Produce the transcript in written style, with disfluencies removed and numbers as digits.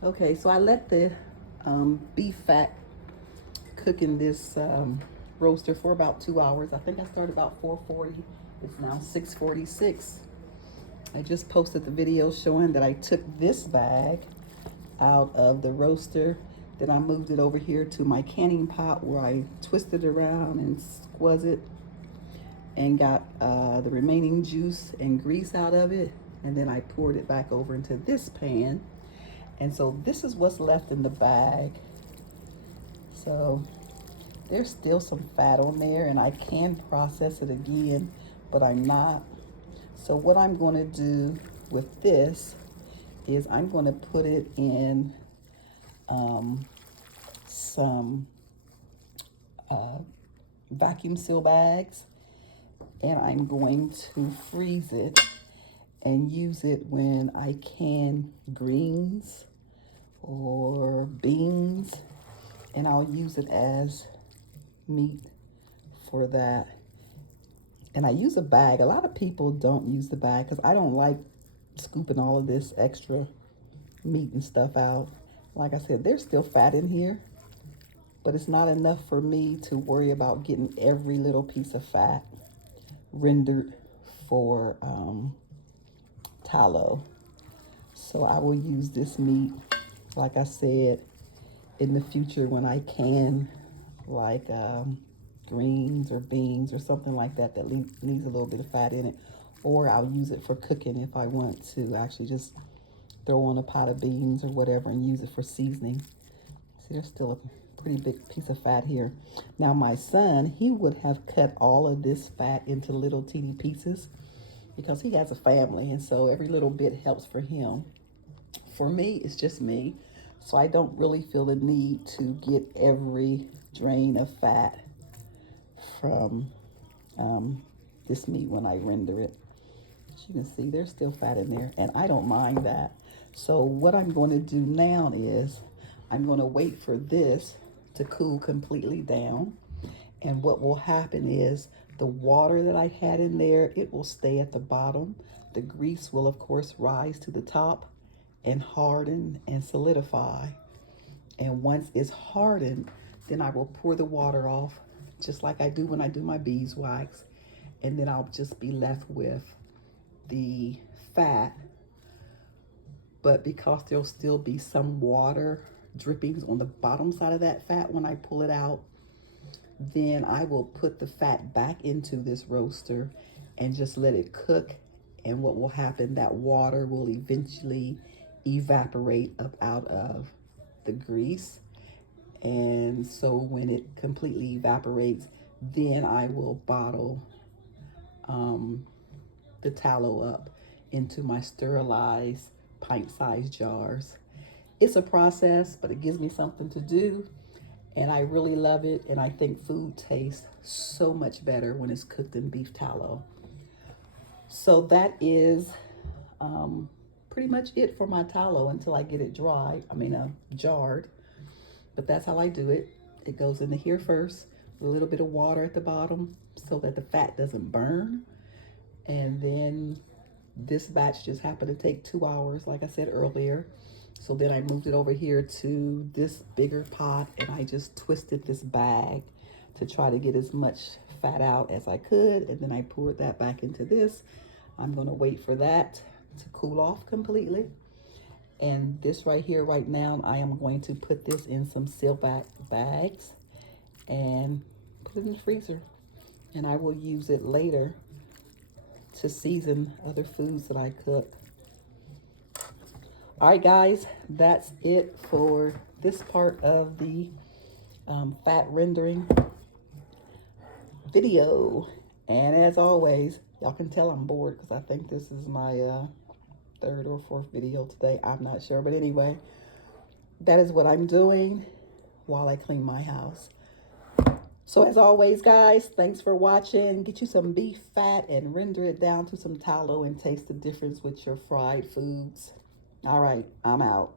Okay, so I let the beef fat cook in this roaster for about 2 hours. I think I started about 4:40. It's now 6:46. I just posted the video showing that I took this bag out of the roaster. Then I moved it over here to my canning pot where I twisted it around and squeezed it and got the remaining juice and grease out of it. And then I poured it back over into this pan. And so this is what's left in the bag. So there's still some fat on there and I can process it again, but I'm not. So what I'm going to do with this is I'm going to put it in some vacuum seal bags, and I'm going to freeze it and use it when I can greens or beans, and I'll use it as meat for that. And I use a bag. A lot of people don't use the bag because I don't like scooping all of this extra meat and stuff out. Like I said, there's still fat in here, but it's not enough for me to worry about getting every little piece of fat rendered for tallow. So I will use this meat, like I said, in the future when I can, like greens or beans or something like that that needs a little bit of fat in it. Or I'll use it for cooking if I want to actually just throw on a pot of beans or whatever and use it for seasoning. See, there's still a pretty big piece of fat here. Now my son, he would have cut all of this fat into little teeny pieces because he has a family, and so every little bit helps for him. For me, it's just me, so I don't really feel the need to get every drain of fat from this meat when I render it. As you can see, there's still fat in there, and I don't mind that. So what I'm going to do now is I'm going to wait for this to cool completely down. And what will happen is the water that I had in there, it will stay at the bottom. The grease will, of course, rise to the top and harden and solidify. And once it's hardened, then I will pour the water off, just like I do when I do my beeswax. And then I'll just be left with the fat. But because there'll still be some water drippings on the bottom side of that fat when I pull it out, then I will put the fat back into this roaster and just let it cook. And what will happen, that water will eventually evaporate up out of the grease. And so when it completely evaporates, then I will bottle the tallow up into my sterilized pint-sized jars. It's a process, but it gives me something to do, and I really love it, and I think food tastes so much better when it's cooked in beef tallow. So that is pretty much it for my tallow until I get it dry, jarred. But that's how I do it. It goes into here first, with a little bit of water at the bottom so that the fat doesn't burn. And then this batch just happened to take 2 hours, like I said earlier. So then I moved it over here to this bigger pot, and I just twisted this bag to try to get as much fat out as I could. And then I poured that back into this. I'm gonna wait for that to cool off completely. And this right here, right now, I am going to put this in some sealback bags and put it in the freezer. And I will use it later to season other foods that I cook. All right, guys, that's it for this part of the fat rendering video. And as always, y'all can tell I'm bored because I think this is my third or fourth video today. I'm not sure, but anyway, that is what I'm doing while I clean my house. So as always, guys, thanks for watching. Get you some beef fat and render it down to some tallow and taste the difference with your fried foods. All right, I'm out.